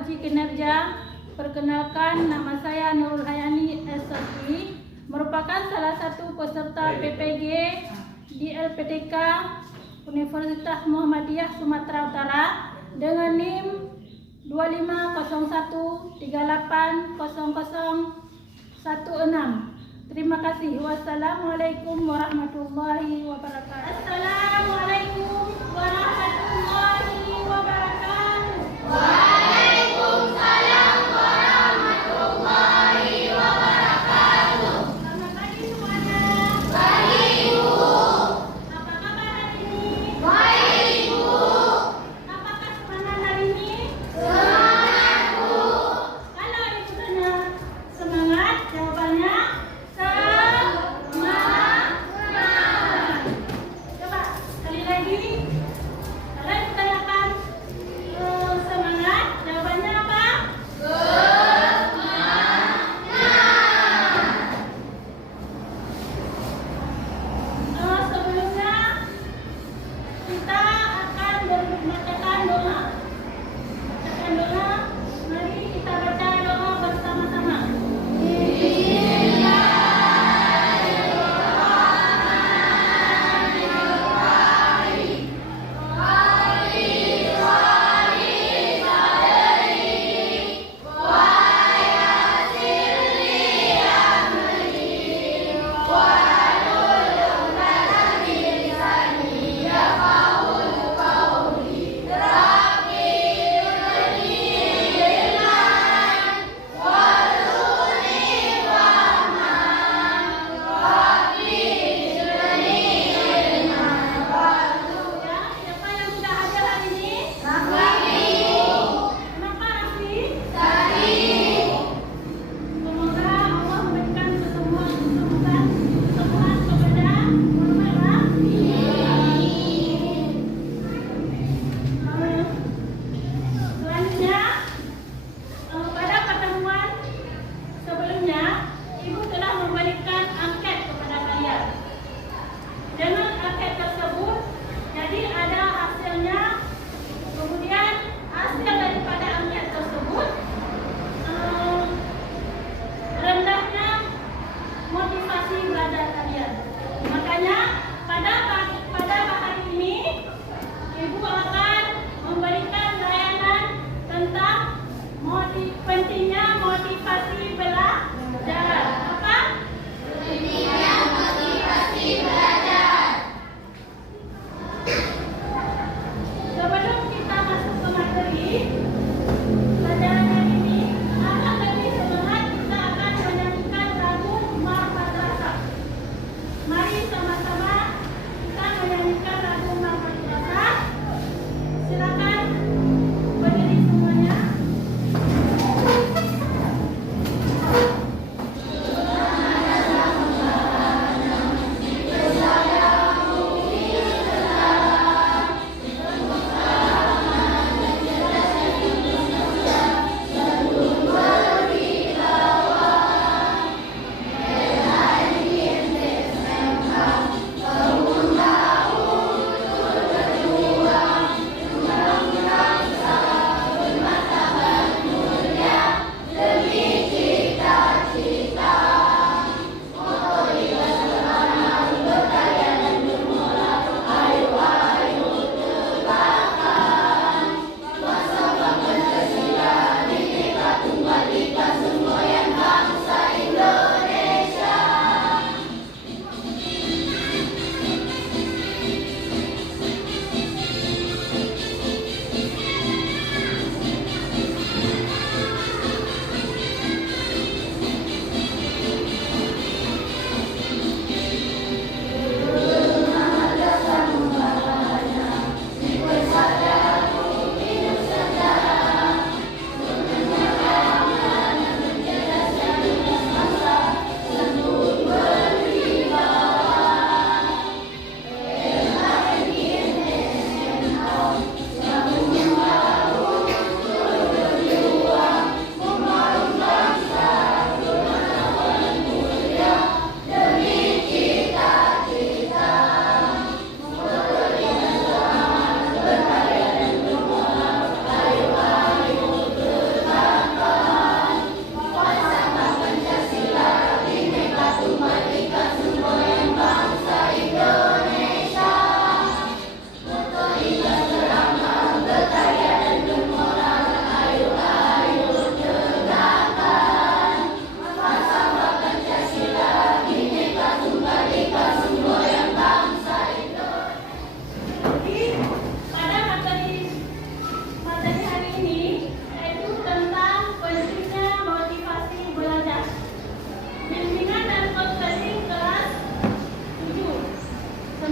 uji kinerja. Perkenalkan, nama saya Nurul Hayani SSI, merupakan salah satu peserta PPG di LPDK Universitas Muhammadiyah Sumatera Utara dengan NIM 2501380016. Terima kasih. Wassalamualaikum warahmatullahi wabarakatuh. Assalamualaikum warahmatullahi wabarakatuh. Waalaikumsalam warahmatullahi wabarakatuh. Selamat pagi semuanya. Pagi Ibu. Apa kabar hari ini? Baik Ibu. Apakah semangat hari ini? Semangat Bu. Kalau Ibu tanya semangat, jawabannya semangat.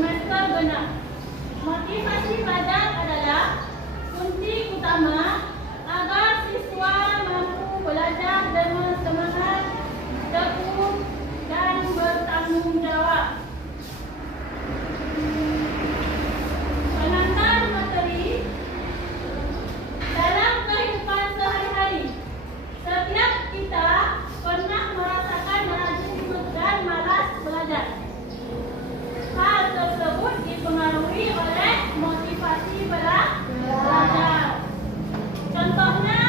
semester genap. Motivasi belajar adalah kunci utama agar siswa mampu belajar dengan semangat, tekun, dan bertanggung jawab. Pengantar materi dalam kehidupan sehari-hari. Setiap kita pernah merasakan rajin dan malas belajar. Hal tersebut dipengaruhi oleh motivasi belajar. Contohnya,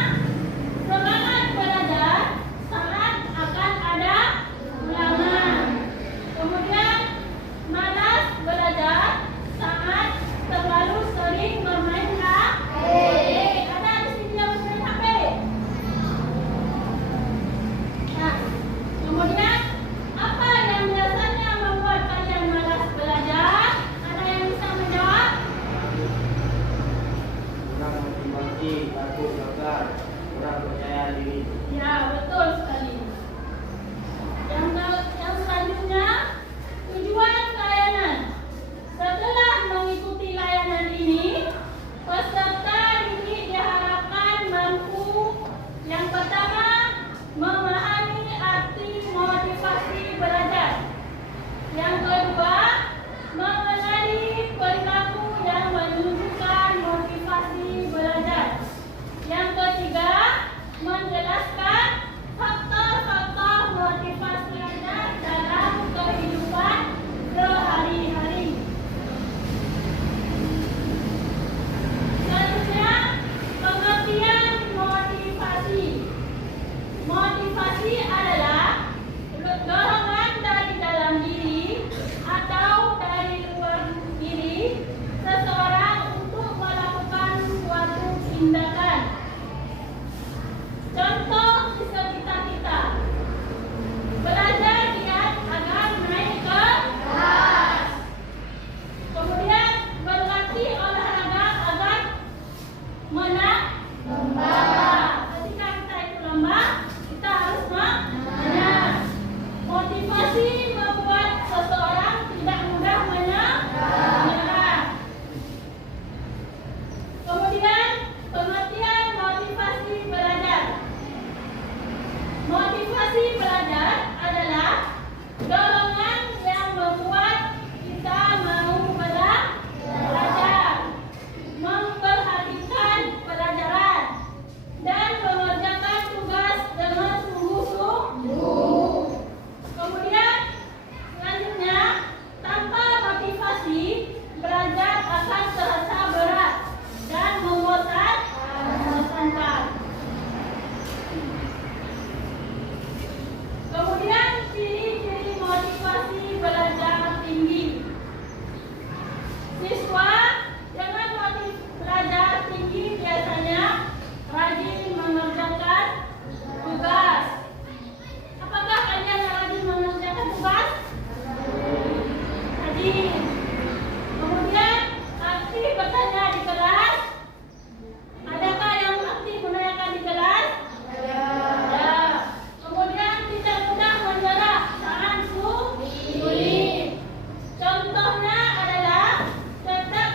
semangat belajar saat akan ada ulangan. Kemudian, malas belajar saat terlalu sering bermain HP. Ada di sini yang bermain HP. Nah, kemudian apa yang biasanya membuat kalian malas belajar? Ada yang bisa menjawab? Kurang motivasi, takut gagal, kurang percaya diri. Ya, betul sekali. Yang selanjutnya, tujuan layanan. Setelah mengikuti layanan ini, peserta didik diharapkan mampu yang pertama, memahami arti motivasi belajar. Yang kedua, mengenali perilaku yang menunjukkan motivasi belajar. Yang ketiga, menjelaskan faktor-faktor motivasi belajar dalam kehidupan sehari-hari. Selanjutnya, pengertian motivasi. Motivasi adalah dorongan dari dalam diri atau dari luar diri seseorang untuk melakukan suatu tindakan. Contoh di sekitar kita. Belajar giat agar naik kelas. Kemudian berlatih olahraga agar menang lomba. Ketika kita ikut lomba, kita harus menang. Motivasi membuat seseorang tidak mudah menyerah. Kemudian pengertian motivasi belajar. Motivasi belajar adalah dorongan yang membuat kita mau belajar, memperhatikan pelajaran, dan mengerjakan tugas dengan sungguh-sungguh. Kemudian selanjutnya, tanpa motivasi belajar akan terasa berat dan membosankan. Kemudian ciri-ciri motivasi belajar tinggi. Siswa dengan motivasi belajar tinggi biasanya rajin mengerjakan tugas. Apakah kalian rajin mengerjakan tugas? Rajin. Kemudian aktif bertanya di kelas. Adakah yang aktif menanyakan di kelas? Ya. Kemudian tidak mudah menyerah saat sulit. Contohnya adalah tetap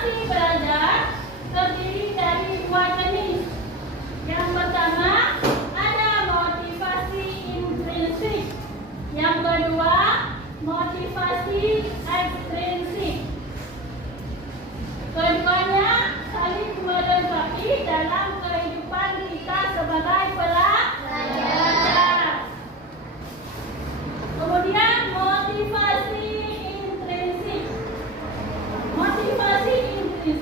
Motivasi belajar terdiri dari dua jenis. Yang pertama ada motivasi intrinsik. Yang kedua motivasi ekstrinsik. Keduanya saling melengkapi dalam kehidupan kita sebagai pelajar. Kemudian motivasi intrinsik. Motivasi intrinsik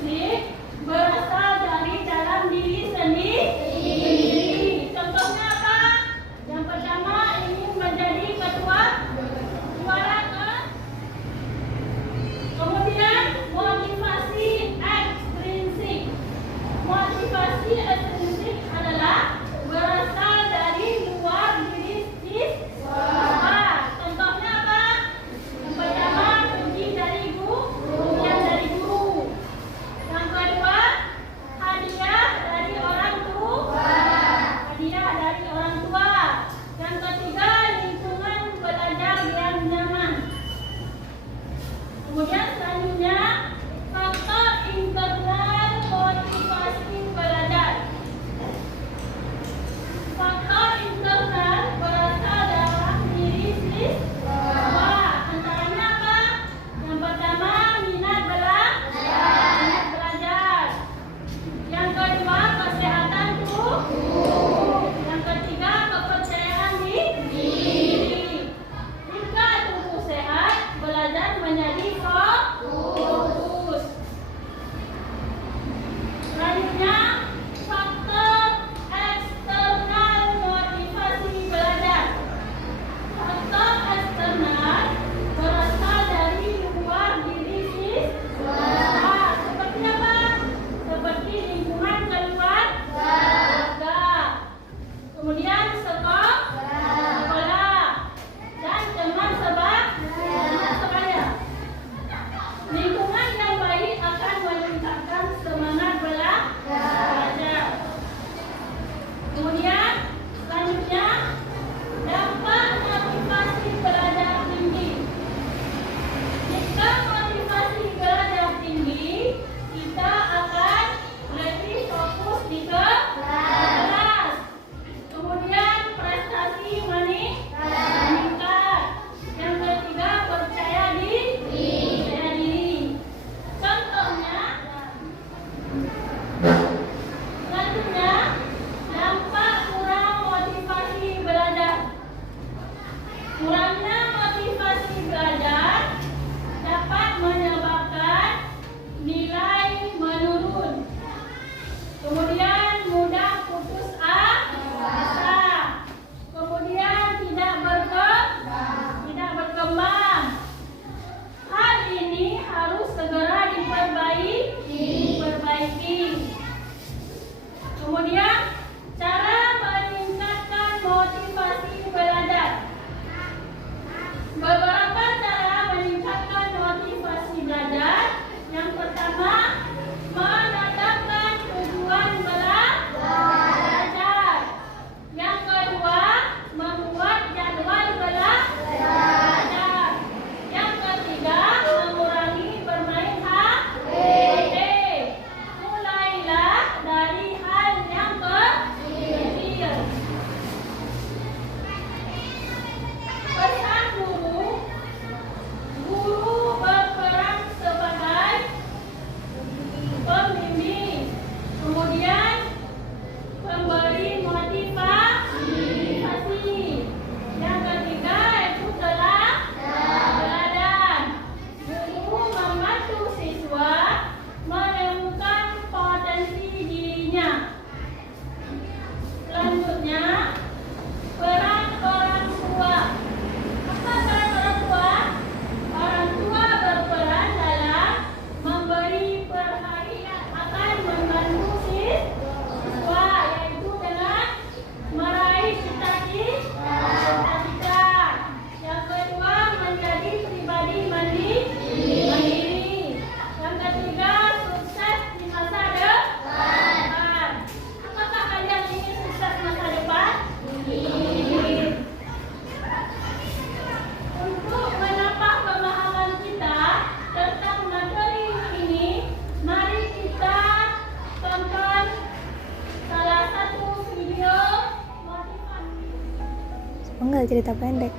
adalah cerita pendek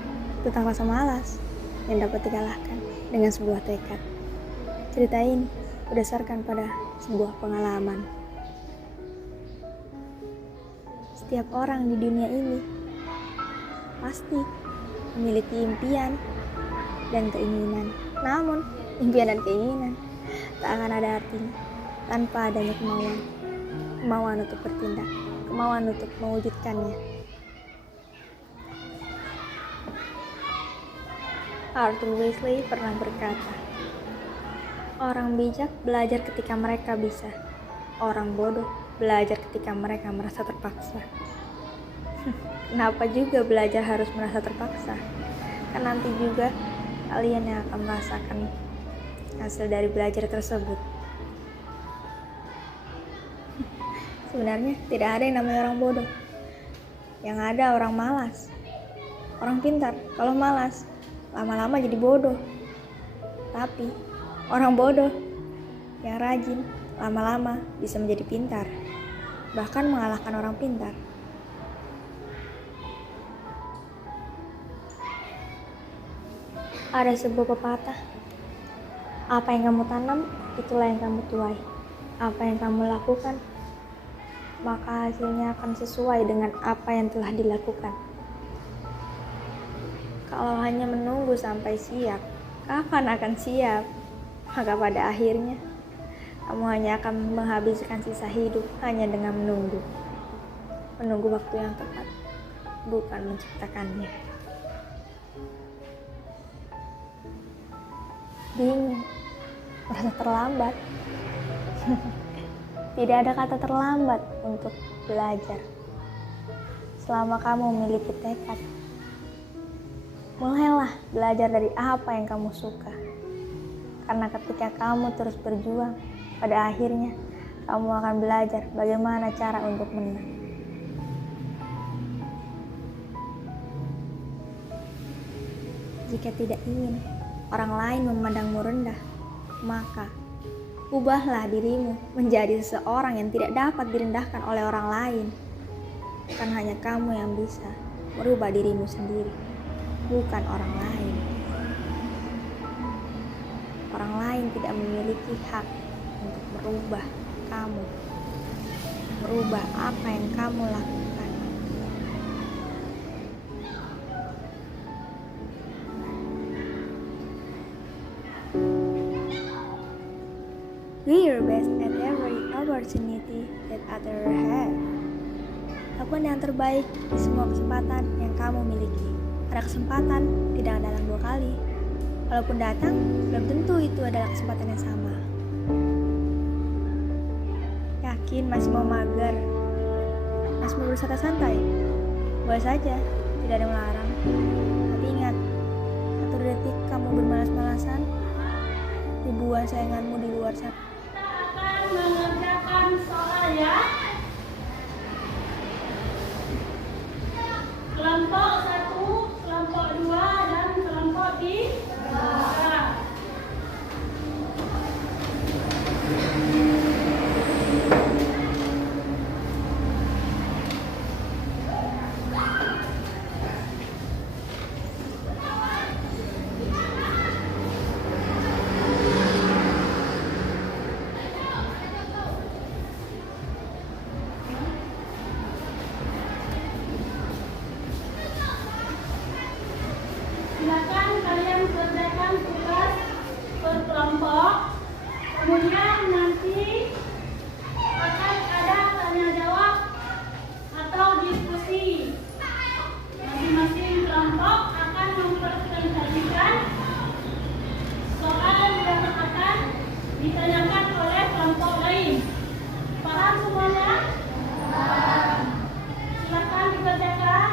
tentang rasa malas yang dapat dikalahkan dengan sebuah tekad. Cerita ini berdasarkan pada sebuah pengalaman. Setiap orang di dunia ini pasti memiliki impian dan keinginan. Namun, impian dan keinginan tak akan ada artinya tanpa adanya kemauan untuk bertindak, kemauan untuk mewujudkannya. Arthur Weasley pernah berkata, orang bijak belajar ketika mereka bisa, orang bodoh belajar ketika mereka merasa terpaksa. Kenapa juga belajar harus merasa terpaksa? Kan nanti juga kalian yang akan merasakan hasil dari belajar tersebut. Sebenarnya tidak ada yang namanya orang bodoh. Yang ada orang malas. Orang pintar kalau malas lama-lama jadi bodoh. Tapi orang bodoh yang rajin lama-lama bisa menjadi pintar, bahkan mengalahkan orang pintar. Ada sebuah pepatah, apa yang kamu tanam, itulah yang kamu tuai. Apa yang kamu lakukan, maka hasilnya akan sesuai dengan apa yang telah dilakukan. Kalau hanya menunggu sampai siap, kapan akan siap? Maka pada akhirnya, kamu hanya akan menghabiskan sisa hidup hanya dengan menunggu. Menunggu waktu yang tepat, bukan menciptakannya. Bingung, merasa terlambat. Tidak ada kata terlambat untuk belajar. Selama kamu memiliki tekad, mulailah belajar dari apa yang kamu suka. Karena ketika kamu terus berjuang, pada akhirnya kamu akan belajar bagaimana cara untuk menang. Jika tidak ingin orang lain memandangmu rendah, maka ubahlah dirimu menjadi seseorang yang tidak dapat direndahkan oleh orang lain. Kan hanya kamu yang bisa merubah dirimu sendiri, bukan orang lain. Orang lain tidak memiliki hak untuk merubah kamu, merubah apa yang kamu lakukan. Do your best at every opportunity that others have. Lakukan yang terbaik di semua kesempatan yang kamu miliki. Ada kesempatan tidak datang 2 kali. Walaupun datang, belum tentu itu adalah kesempatan yang sama. Yakin masih mau mager? Masih mau bersantai-santai? Boleh saja, tidak ada yang melarang. Tapi ingat, 1 detik kamu bermalas-malasan, ribuan sayanganmu di luar sana. Kita akan mengerjakan soal ya. Kelompok 1, kelompok 2, dan kelompok 3. Silakan kalian kerjakan tugas per kelompok. Kemudian nanti akan ada tanya jawab atau diskusi. Masing-masing kelompok akan mempresentasikan soal yang akan ditanyakan oleh kelompok lain. Paham semuanya? Silakan dikerjakan.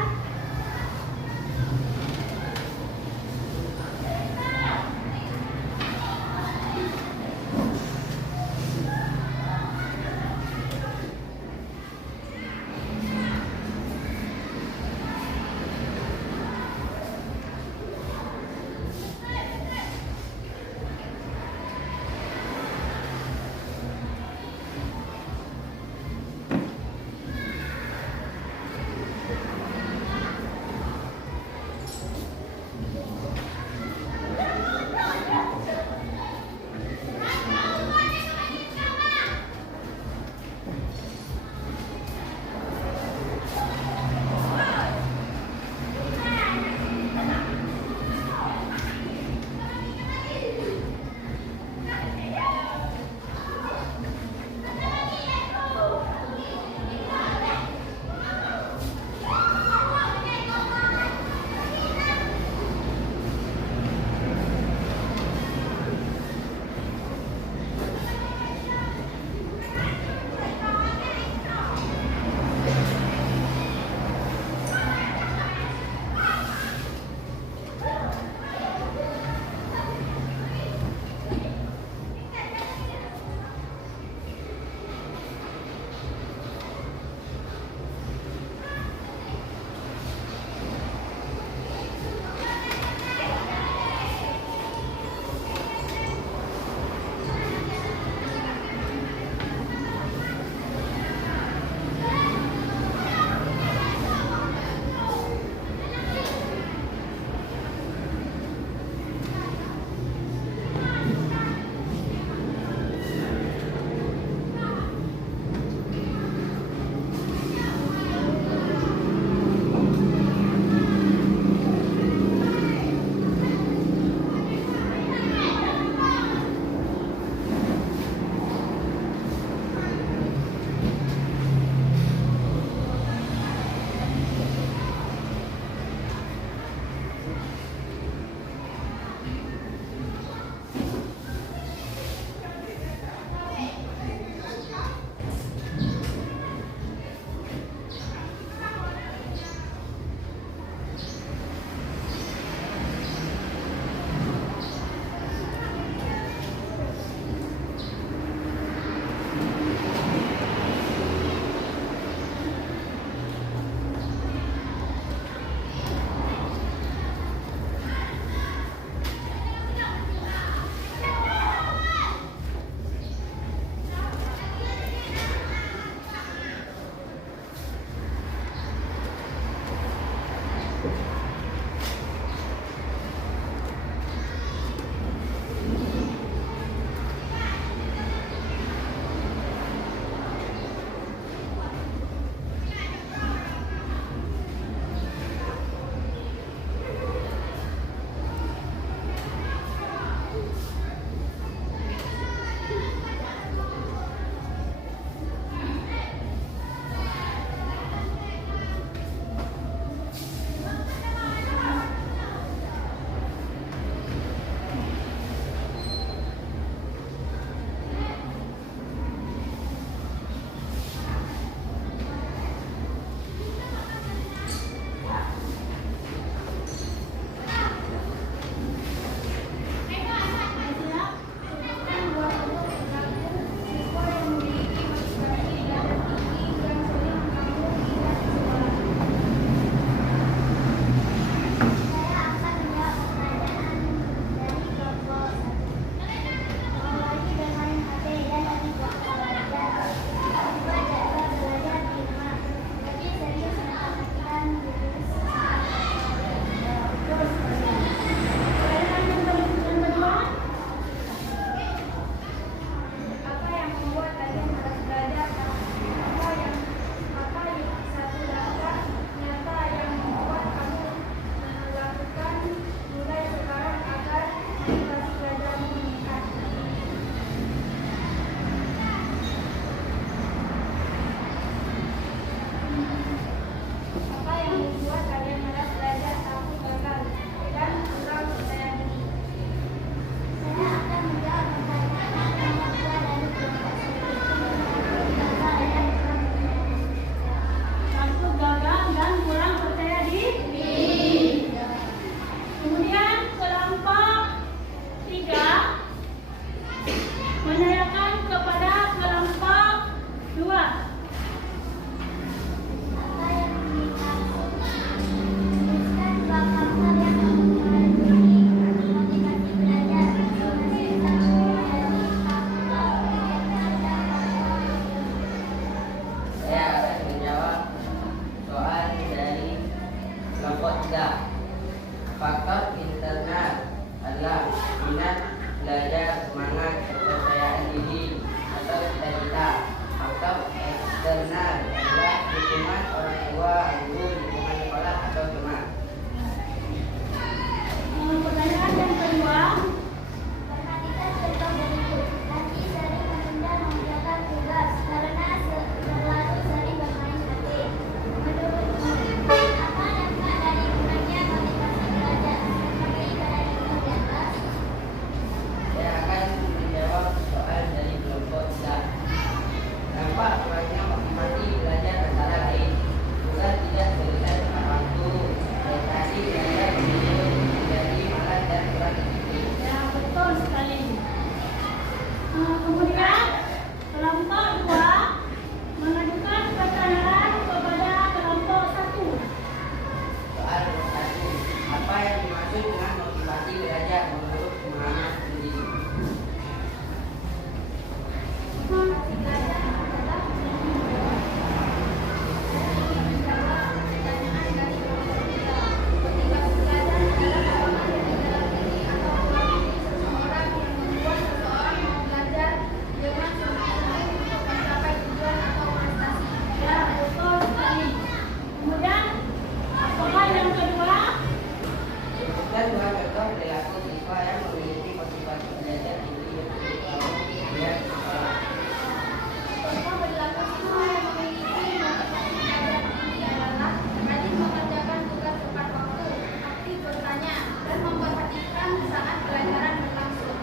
Contoh perilaku siswa yang memiliki motivasi belajar tinggi adalah rajin mengerjakan tugas tepat waktu, aktif bertanya, dan memperhatikan saat pelajaran berlangsung.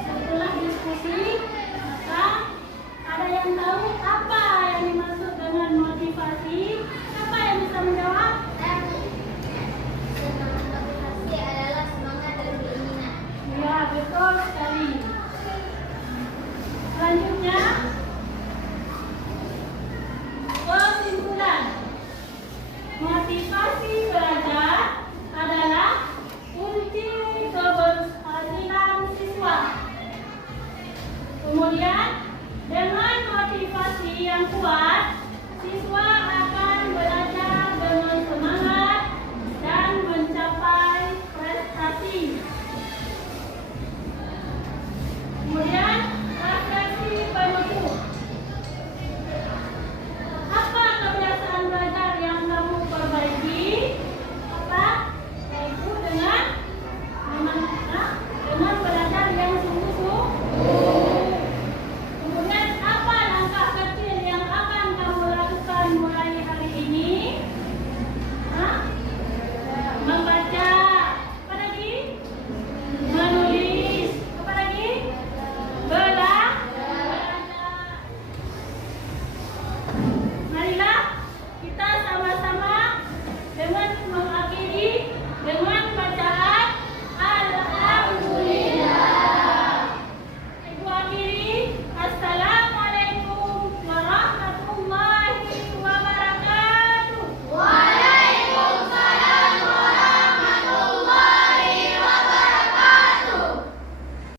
Setelah diskusi, maka ada yang tahu apa yang dimaksud dengan motivasi? Siapa yang bisa menjawab? Semangat motivasi adalah semangat dan keinginan. Ya, betul sekali. Selanjutnya, kesimpulan. Motivasi belajar adalah kunci keberhasilan siswa. Kemudian, dengan motivasi yang kuat, siswa